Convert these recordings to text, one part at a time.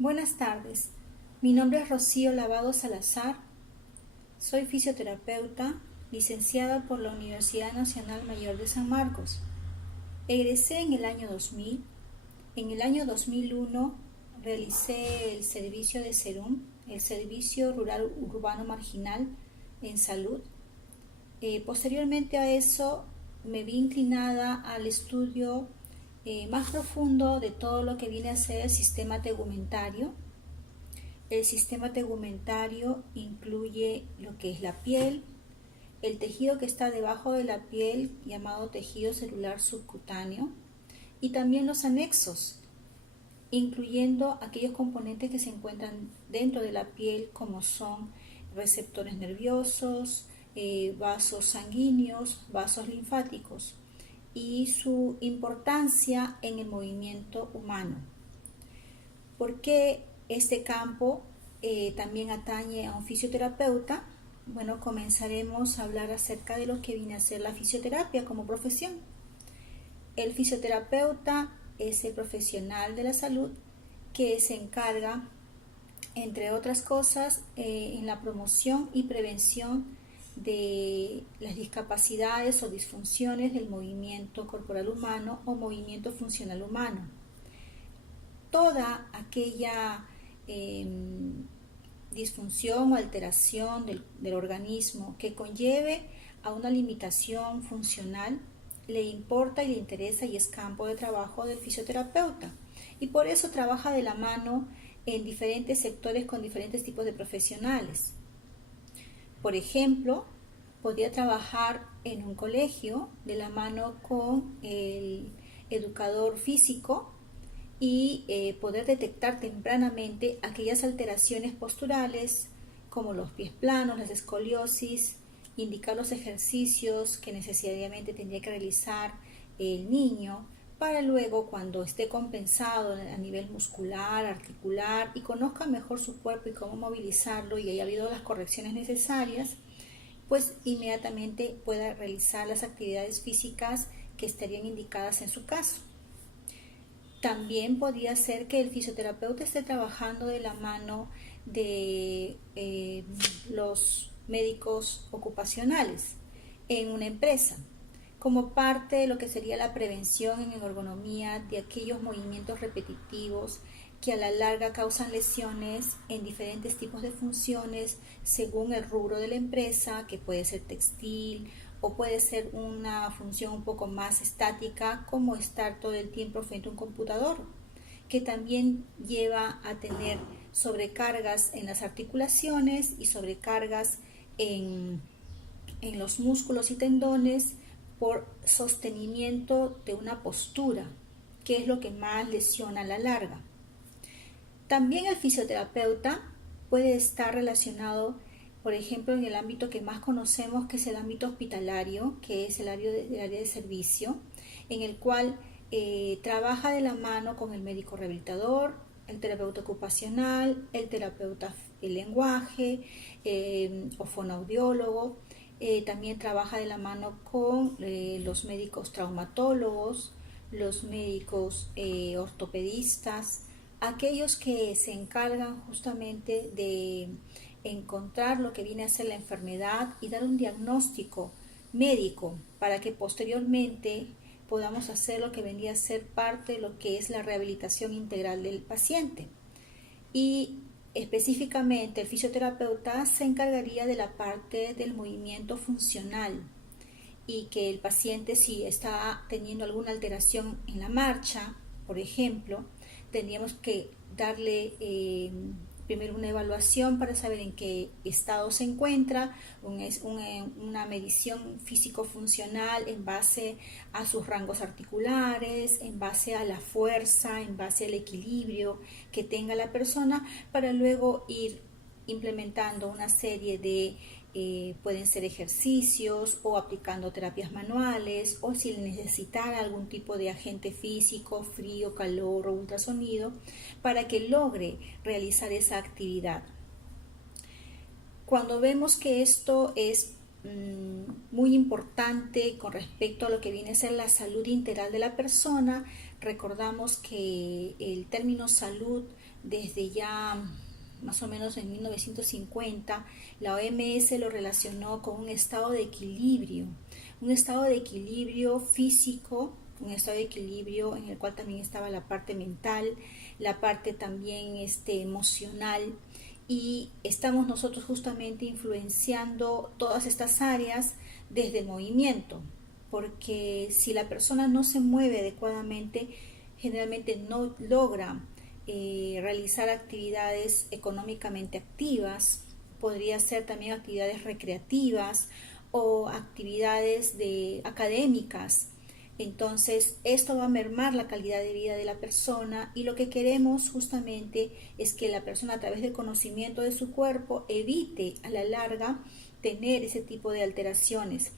Buenas tardes, mi nombre es Rocío Lavado Salazar, soy fisioterapeuta, licenciada por la Universidad Nacional Mayor de San Marcos. Egresé en el año 2000. En el año 2001 realicé el servicio de SERUM, el Servicio Rural Urbano Marginal en Salud. Posteriormente a eso me vi inclinada al estudio más profundo de todo lo que viene a ser el sistema tegumentario. El sistema tegumentario incluye lo que es la piel, el tejido que está debajo de la piel, llamado tejido celular subcutáneo, y también los anexos, incluyendo aquellos componentes que se encuentran dentro de la piel, como son receptores nerviosos, vasos sanguíneos, vasos linfáticos, y su importancia en el movimiento humano. ¿Por qué este campo también atañe a un fisioterapeuta? Bueno, comenzaremos a hablar acerca de lo que viene a ser la fisioterapia como profesión. El fisioterapeuta es el profesional de la salud que se encarga, entre otras cosas, en la promoción y prevención de las discapacidades o disfunciones del movimiento corporal humano o movimiento funcional humano. Toda aquella disfunción o alteración del organismo que conlleve a una limitación funcional le importa y le interesa y es campo de trabajo del fisioterapeuta, y por eso trabaja de la mano en diferentes sectores con diferentes tipos de profesionales. Por ejemplo, podría trabajar en un colegio de la mano con el educador físico y poder detectar tempranamente aquellas alteraciones posturales como los pies planos, las escoliosis, indicar los ejercicios que necesariamente tendría que realizar el niño para luego, cuando esté compensado a nivel muscular, articular y conozca mejor su cuerpo y cómo movilizarlo y haya habido las correcciones necesarias, pues inmediatamente pueda realizar las actividades físicas que estarían indicadas en su caso. También podría ser que el fisioterapeuta esté trabajando de la mano de los médicos ocupacionales en una empresa, como parte de lo que sería la prevención en ergonomía de aquellos movimientos repetitivos que a la larga causan lesiones en diferentes tipos de funciones según el rubro de la empresa, que puede ser textil o puede ser una función un poco más estática, como estar todo el tiempo frente a un computador, que también lleva a tener sobrecargas en las articulaciones y sobrecargas en los músculos y tendones por sostenimiento de una postura, que es lo que más lesiona a la larga. También el fisioterapeuta puede estar relacionado, por ejemplo, en el ámbito que más conocemos, que es el ámbito hospitalario, que es el área de servicio, en el cual trabaja de la mano con el médico rehabilitador, el terapeuta ocupacional, el terapeuta del lenguaje o fonoaudiólogo. También trabaja de la mano con los médicos traumatólogos, los médicos ortopedistas, aquellos que se encargan justamente de encontrar lo que viene a ser la enfermedad y dar un diagnóstico médico para que posteriormente podamos hacer lo que vendría a ser parte de lo que es la rehabilitación integral del paciente. Y específicamente el fisioterapeuta se encargaría de la parte del movimiento funcional, y que el paciente, si está teniendo alguna alteración en la marcha, por ejemplo, tendríamos que darle primero una evaluación para saber en qué estado se encuentra, una medición físico-funcional en base a sus rangos articulares, en base a la fuerza, en base al equilibrio que tenga la persona, para luego ir implementando una serie de pueden ser ejercicios o aplicando terapias manuales, o si necesitar algún tipo de agente físico, frío, calor o ultrasonido, para que logre realizar esa actividad. Cuando vemos que esto es muy importante con respecto a lo que viene a ser la salud integral de la persona, recordamos que el término salud desde ya más o menos en 1950, la OMS lo relacionó con un estado de equilibrio físico, un estado de equilibrio en el cual también estaba la parte mental, la parte también emocional, y estamos nosotros justamente influenciando todas estas áreas desde el movimiento, porque si la persona no se mueve adecuadamente, generalmente no logra realizar actividades económicamente activas, podría ser también actividades recreativas o actividades académicas. Entonces, esto va a mermar la calidad de vida de la persona, y lo que queremos justamente es que la persona, a través del conocimiento de su cuerpo, evite a la larga tener ese tipo de alteraciones,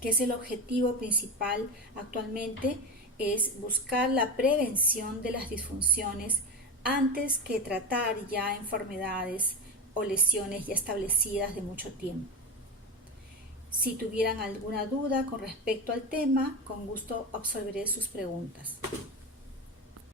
que es el objetivo principal actualmente, es buscar la prevención de las disfunciones antes que tratar ya enfermedades o lesiones ya establecidas de mucho tiempo. Si tuvieran alguna duda con respecto al tema, con gusto absolveré sus preguntas.